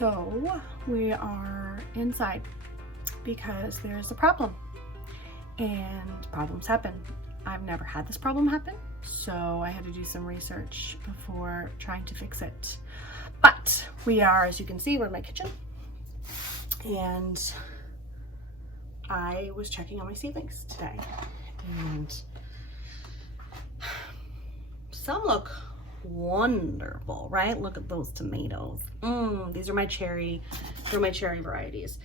So we are inside because there's a problem, and problems happen. I've never had this problem happen, so I had to do some research before trying to fix it. But we are, as you can see, we're in my kitchen, and I was checking on my seedlings today, and some look wonderful, right? Look at those tomatoes. These are my cherry, they're my cherry varieties.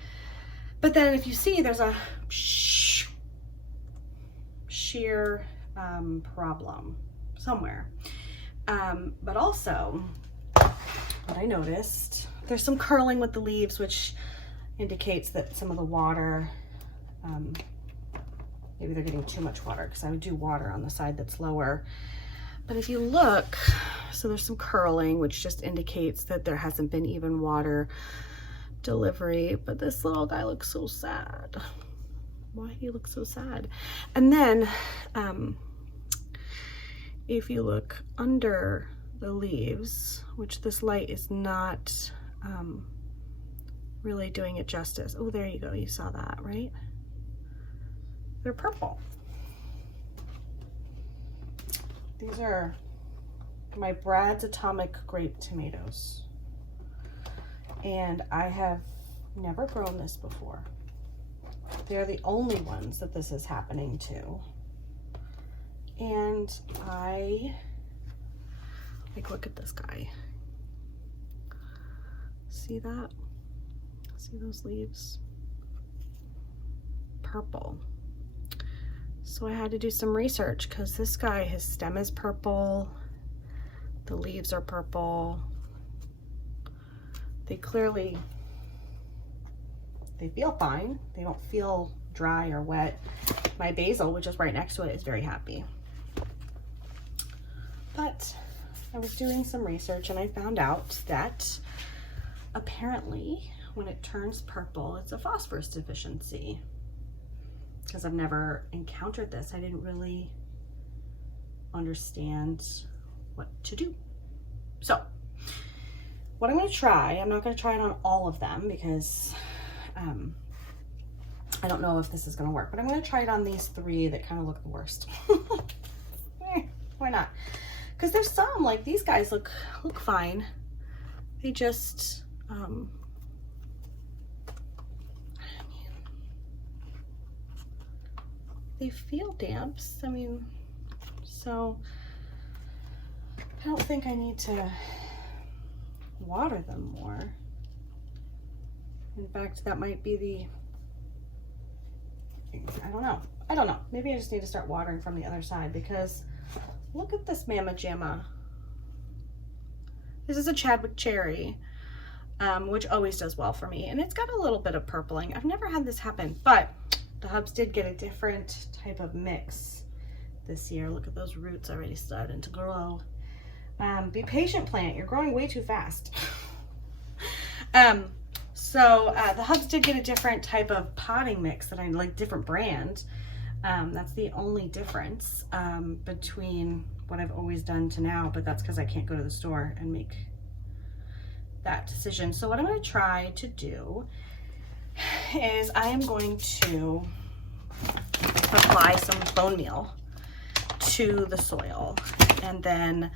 But then if you see, there's a sheer problem somewhere. But also, what I noticed, there's some curling with the leaves, which indicates that some of the water, maybe they're getting too much water, because I would do water on the side that's lower. But if you look, so there's some curling, which just indicates that there hasn't been even water delivery. But this little guy looks so sad. Why do you look so sad? And then if you look under the leaves, which this light is not really doing it justice. Oh, there you go. You saw that, right? They're purple. These are my Brad's Atomic Grape tomatoes. And I have never grown this before. They're the only ones that this is happening to. And look at this guy. See that? See those leaves? Purple. So I had to do some research, because this guy, his stem is purple, the leaves are purple. They clearly, they feel fine. They don't feel dry or wet. My basil, which is right next to it, is very happy. But I was doing some research and I found out that apparently when it turns purple, it's a phosphorus deficiency. Because I've never encountered this, I didn't really understand what to do. So what I'm going to try, I'm not going to try it on all of them, because I don't know if this is going to work, but I'm going to try it on these three that kind of look the worst. Why not? Because there's some, like these guys look fine. They just they feel damp. I mean, so I don't think I need to water them more. In fact, that might be I don't know. Maybe I just need to start watering from the other side, because look at this Mama Jamma. This is a Chadwick cherry, which always does well for me. And it's got a little bit of purpling. I've never had this happen, but the hubs did get a different type of mix this year. Look at those roots already starting to grow. Be patient, plant. You're growing way too fast. So the hubs did get a different type of potting mix that I like, different brand. That's the only difference between what I've always done to now, but that's because I can't go to the store and make that decision. So what I'm going to try to do is I am going to apply some bone meal to the soil, and then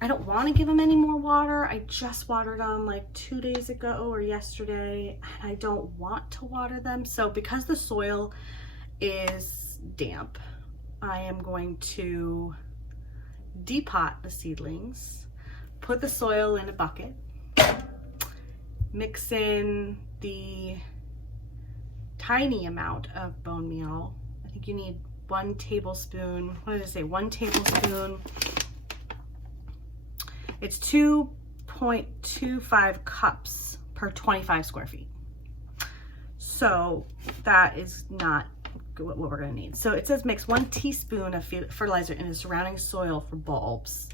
I don't want to give them any more water. I just watered them like 2 days ago or yesterday, and I don't want to water them. So because the soil is damp, I am going to depot the seedlings, put the soil in a bucket, mix in the tiny amount of bone meal. I think you need 1 tablespoon. What did I say? 1 tablespoon. It's 2.25 cups per 25 square feet. So that is not what we're going to need. So it says mix 1 teaspoon of fertilizer in the surrounding soil for bulbs.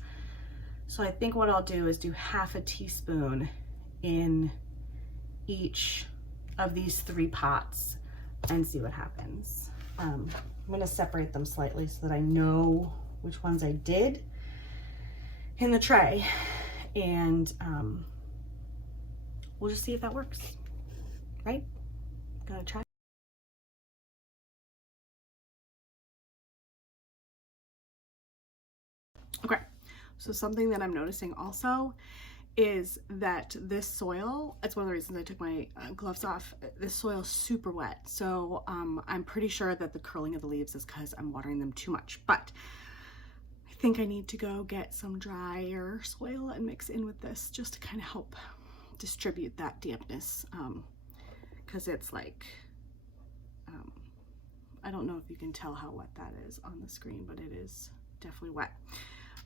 So I think what I'll do is do half a teaspoon in each of these 3 pots and see what happens. I'm going to separate them slightly so that I know which ones I did in the tray, and we'll just see if that works, right? Gotta try. Okay, so something that I'm noticing also is that this soil, it's one of the reasons I took my gloves off, this soil is super wet. So I'm pretty sure that the curling of the leaves is because I'm watering them too much. But I think I need to go get some drier soil and mix in with this just to kind of help distribute that dampness. Because it's like, I don't know if you can tell how wet that is on the screen, but it is definitely wet.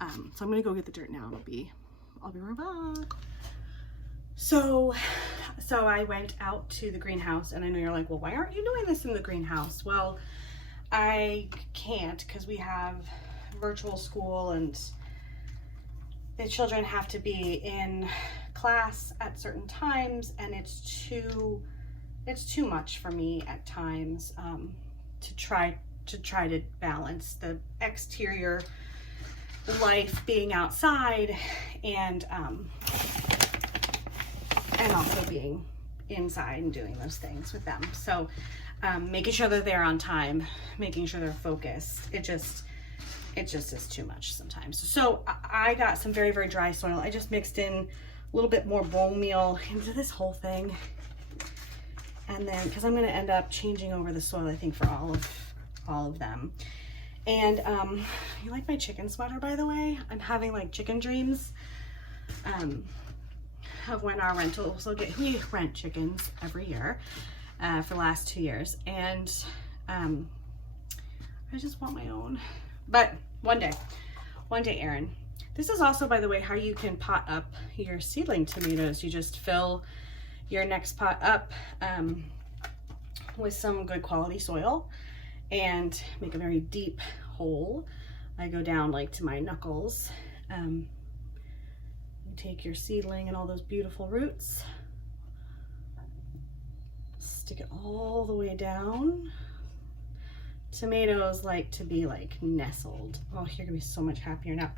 So I'm gonna go get the dirt now and I'll be right back. So I went out to the greenhouse, and I know you're like, well, why aren't you doing this in the greenhouse? Well, I can't because we have virtual school and the children have to be in class at certain times, and it's too much for me at times to try to balance the exterior life being outside and also being inside and doing those things with them. So making sure that they're on time, making sure they're focused, it just is too much sometimes. So I got some very, very dry soil. I just mixed in a little bit more bone meal into this whole thing. And then, because I'm going to end up changing over the soil, I think, for all of them. And you like my chicken sweater, by the way? I'm having like chicken dreams of when our rentals will get, we rent chickens every year for the last 2 years. And I just want my own. But one day, Erin. This is also, by the way, how you can pot up your seedling tomatoes. You just fill your next pot up with some good quality soil and make a very deep hole. I go down like to my knuckles. You take your seedling and all those beautiful roots, stick it all the way down. Tomatoes like to be like nestled. Oh, you're gonna be so much happier now.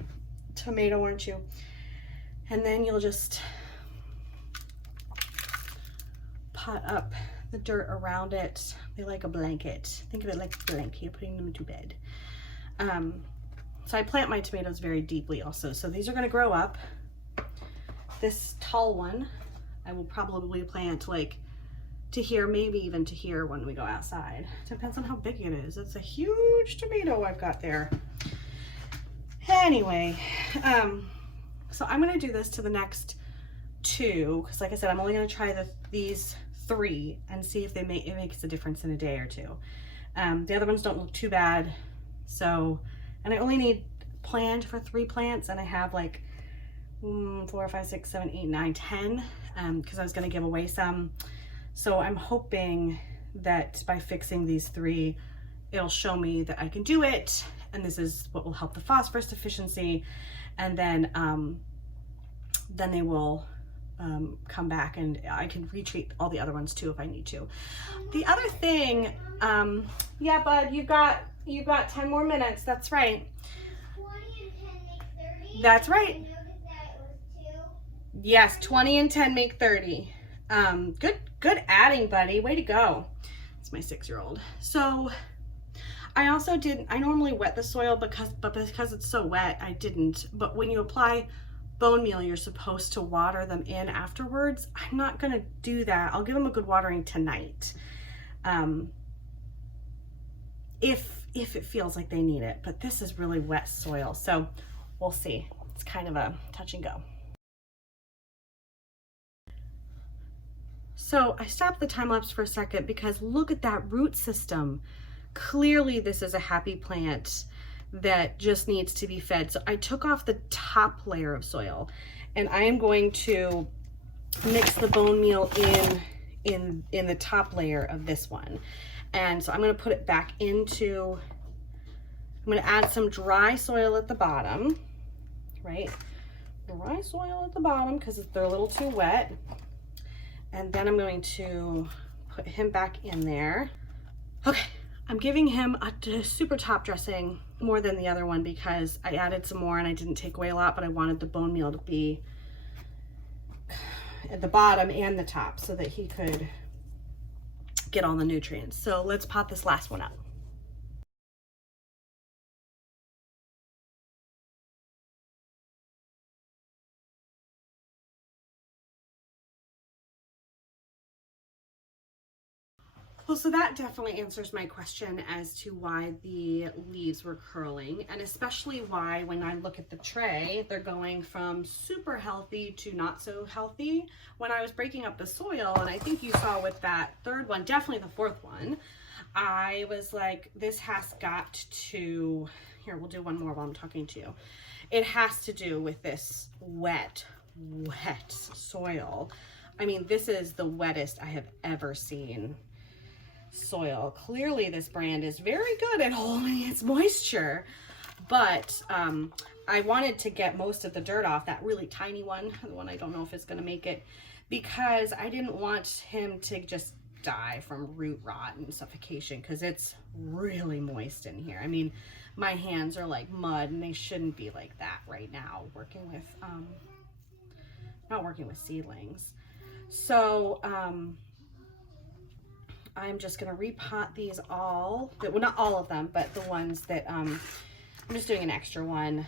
Tomato, aren't you? And then you'll just pot up the dirt around it. They like a blanket. Think of it like a blanket. You're putting them into bed. So I plant my tomatoes very deeply also. So these are going to grow up. This tall one, I will probably plant like to here, maybe even to here when we go outside. Depends on how big it is. It's a huge tomato I've got there. Anyway, so I'm going to do this to the next 2, because like I said, I'm only going to try these 3 and see if it makes a difference in a day or 2. The other ones don't look too bad. So, and I only need planned for 3 plants, and I have like 4, 5, 6, 7, 8, 9, 10, because I was going to give away some. So I'm hoping that by fixing these 3, it'll show me that I can do it, and this is what will help the phosphorus efficiency, and then they will come back and I can retreat all the other ones too if I need to. The other thing, yeah, bud, you've got 10 more minutes. That's right. 20 and 10 make 30. That's right. I noticed that it was 2. Yes, 20 and 10 make 30. Good adding, buddy. Way to go. It's my 6-year-old. So I also I normally wet the soil but because it's so wet, I didn't. But when you apply bone meal, you're supposed to water them in afterwards. I'm not gonna do that. I'll give them a good watering tonight. If it feels like they need it, but this is really wet soil, so we'll see. It's kind of a touch and go. So I stopped the time lapse for a second because look at that root system. Clearly this is a happy plant that just needs to be fed. So I took off the top layer of soil, and I am going to mix the bone meal in the top layer of this one. And so I'm going to put it back into, I'm going to add some dry soil at the bottom, right? Dry soil at the bottom because they're a little too wet. And then I'm going to put him back in there. Okay, I'm giving him a super top dressing more than the other one because I added some more and I didn't take away a lot, but I wanted the bone meal to be at the bottom and the top so that he could get all the nutrients. So let's pot this last one up. Well, so that definitely answers my question as to why the leaves were curling, and especially why when I look at the tray, they're going from super healthy to not so healthy. When I was breaking up the soil, and I think you saw with that third one, definitely the fourth one, I was like, this has got to, here, we'll do one more while I'm talking to you. It has to do with this wet soil. I mean, this is the wettest I have ever seen soil. Clearly this brand is very good at holding its moisture, but I wanted to get most of the dirt off, that really tiny one, the one I don't know if it's going to make it, because I didn't want him to just die from root rot and suffocation, because it's really moist in here. I mean, my hands are like mud, and they shouldn't be like that right now working with not working with seedlings. So I'm just going to repot these all, well, not all of them, but the ones that, I'm just doing an extra one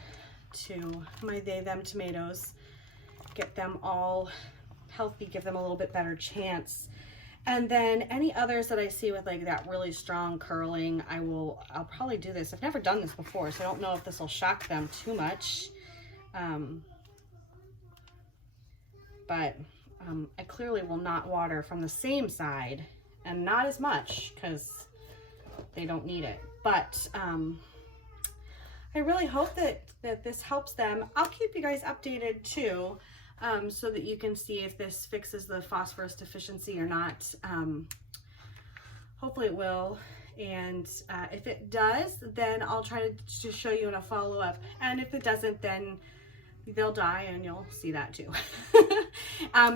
to my them tomatoes, get them all healthy, give them a little bit better chance. And then any others that I see with like that really strong curling, I'll probably do this. I've never done this before, so I don't know if this will shock them too much. But I clearly will not water from the same side, and not as much because they don't need it. But I really hope that this helps them. I'll keep you guys updated too, so that you can see if this fixes the phosphorus deficiency or not. Hopefully it will. And if it does, then I'll try to show you in a follow-up. And if it doesn't, then they'll die, and you'll see that too.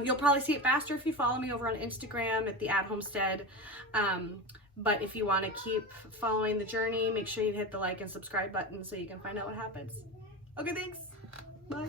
You'll probably see it faster if you follow me over on Instagram at the @homestead. But if you want to keep following the journey, make sure you hit the like and subscribe button so you can find out what happens. Okay, thanks. Bye.